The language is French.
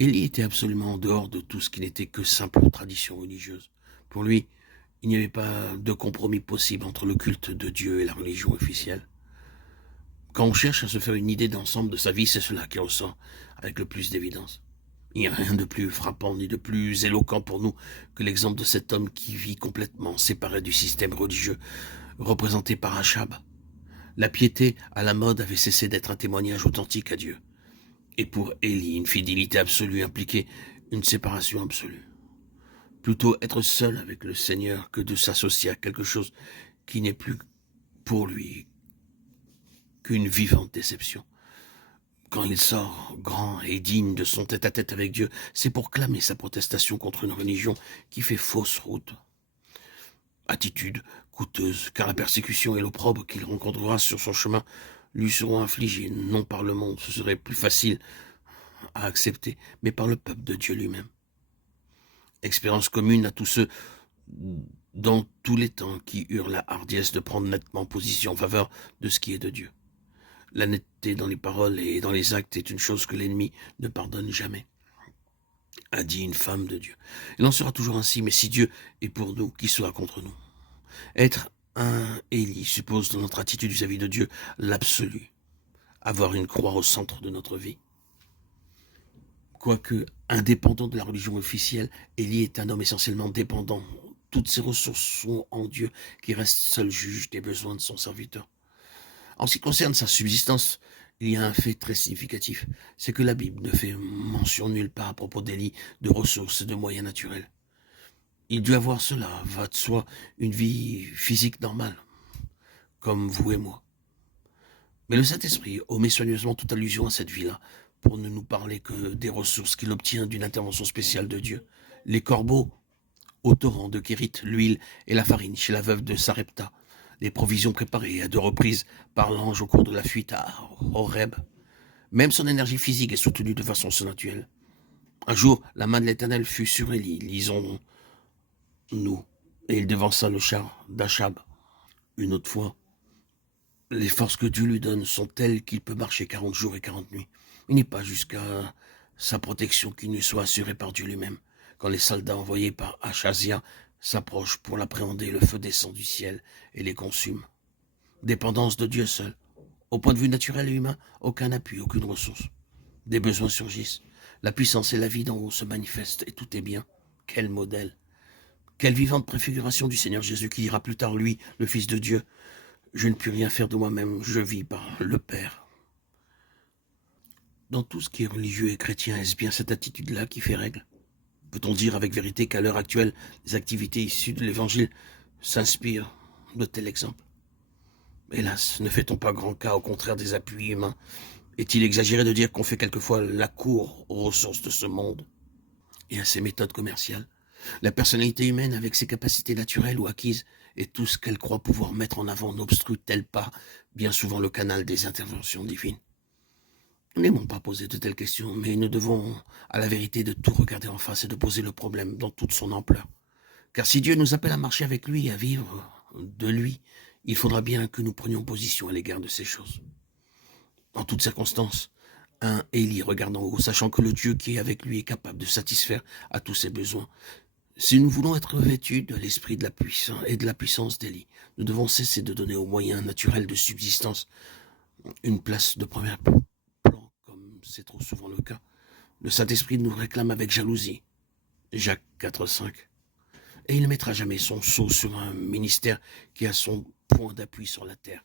Élie était absolument en dehors de tout ce qui n'était que simple tradition religieuse. Pour lui, il n'y avait pas de compromis possible entre le culte de Dieu et la religion officielle. Quand on cherche à se faire une idée d'ensemble de sa vie, c'est cela qui ressort avec le plus d'évidence. Il n'y a rien de plus frappant ni de plus éloquent pour nous que l'exemple de cet homme qui vit complètement séparé du système religieux représenté par Achab. La piété à la mode avait cessé d'être un témoignage authentique à Dieu. Et pour Élie, une fidélité absolue impliquait une séparation absolue. Plutôt être seul avec le Seigneur que de s'associer à quelque chose qui n'est plus pour lui qu'une vivante déception. Quand il sort grand et digne de son tête-à-tête avec Dieu, c'est pour clamer sa protestation contre une religion qui fait fausse route. Attitude coûteuse, car la persécution et l'opprobre qu'il rencontrera sur son chemin lui seront infligés, non par le monde, ce serait plus facile à accepter, mais par le peuple de Dieu lui-même. Expérience commune à tous ceux dans tous les temps qui eurent la hardiesse de prendre nettement position en faveur de ce qui est de Dieu. La netteté dans les paroles et dans les actes est une chose que l'ennemi ne pardonne jamais, a dit une femme de Dieu. Il en sera toujours ainsi, mais si Dieu est pour nous, qui sera contre nous? Être un Élie suppose dans notre attitude vis-à-vis de Dieu l'absolu, avoir une croix au centre de notre vie. Quoique indépendant de la religion officielle, Élie est un homme essentiellement dépendant. Toutes ses ressources sont en Dieu, qui reste seul juge des besoins de son serviteur. En ce qui concerne sa subsistance, il y a un fait très significatif, c'est que la Bible ne fait mention nulle part à propos d'Élie de ressources et de moyens naturels. Il dut avoir cela, va de soi, une vie physique normale, comme vous et moi. Mais le Saint-Esprit omet soigneusement toute allusion à cette vie-là, pour ne nous parler que des ressources qu'il obtient d'une intervention spéciale de Dieu. Les corbeaux au torrent de Kérit, l'huile et la farine chez la veuve de Sarepta, les provisions préparées à 2 reprises par l'ange au cours de la fuite à Horeb. Même son énergie physique est soutenue de façon surnaturelle. Un jour, la main de l'Éternel fut sur Élie, lisons-nous, et il devança le char d'Achab. Une autre fois, les forces que Dieu lui donne sont telles qu'il peut marcher 40 jours et 40 nuits. Il n'est pas jusqu'à sa protection qui lui soit assurée par Dieu lui-même. Quand les soldats envoyés par Achazia s'approchent pour l'appréhender, le feu descend du ciel et les consume. Dépendance de Dieu seul. Au point de vue naturel et humain, aucun appui, aucune ressource. Des besoins surgissent. La puissance et la vie d'en haut se manifestent et tout est bien. Quel modèle! Quelle vivante préfiguration du Seigneur Jésus qui dira plus tard, lui, le Fils de Dieu, je ne puis rien faire de moi-même, je vis par le Père. Dans tout ce qui est religieux et chrétien, est-ce bien cette attitude-là qui fait règle? Peut-on dire avec vérité qu'à l'heure actuelle, les activités issues de l'Évangile s'inspirent de tel exemple? Hélas, ne fait-on pas grand cas au contraire des appuis humains? Est-il exagéré de dire qu'on fait quelquefois la cour aux ressources de ce monde et à ses méthodes commerciales? La personnalité humaine, avec ses capacités naturelles ou acquises, et tout ce qu'elle croit pouvoir mettre en avant, n'obstrue-t-elle pas bien souvent le canal des interventions divines? Nous n'aimons pas poser de telles questions, mais nous devons, à la vérité, de tout regarder en face et de poser le problème dans toute son ampleur. Car si Dieu nous appelle à marcher avec lui, à vivre de lui, il faudra bien que nous prenions position à l'égard de ces choses. En toutes circonstances, un Élie regarde en haut, sachant que le Dieu qui est avec lui est capable de satisfaire à tous ses besoins. Si nous voulons être vêtus de l'esprit de la puissance et de la puissance d'Élie, nous devons cesser de donner aux moyens naturels de subsistance une place de premier plan, comme c'est trop souvent le cas. Le Saint-Esprit nous réclame avec jalousie. Jacques 4,5. Et il ne mettra jamais son sceau sur un ministère qui a son point d'appui sur la terre.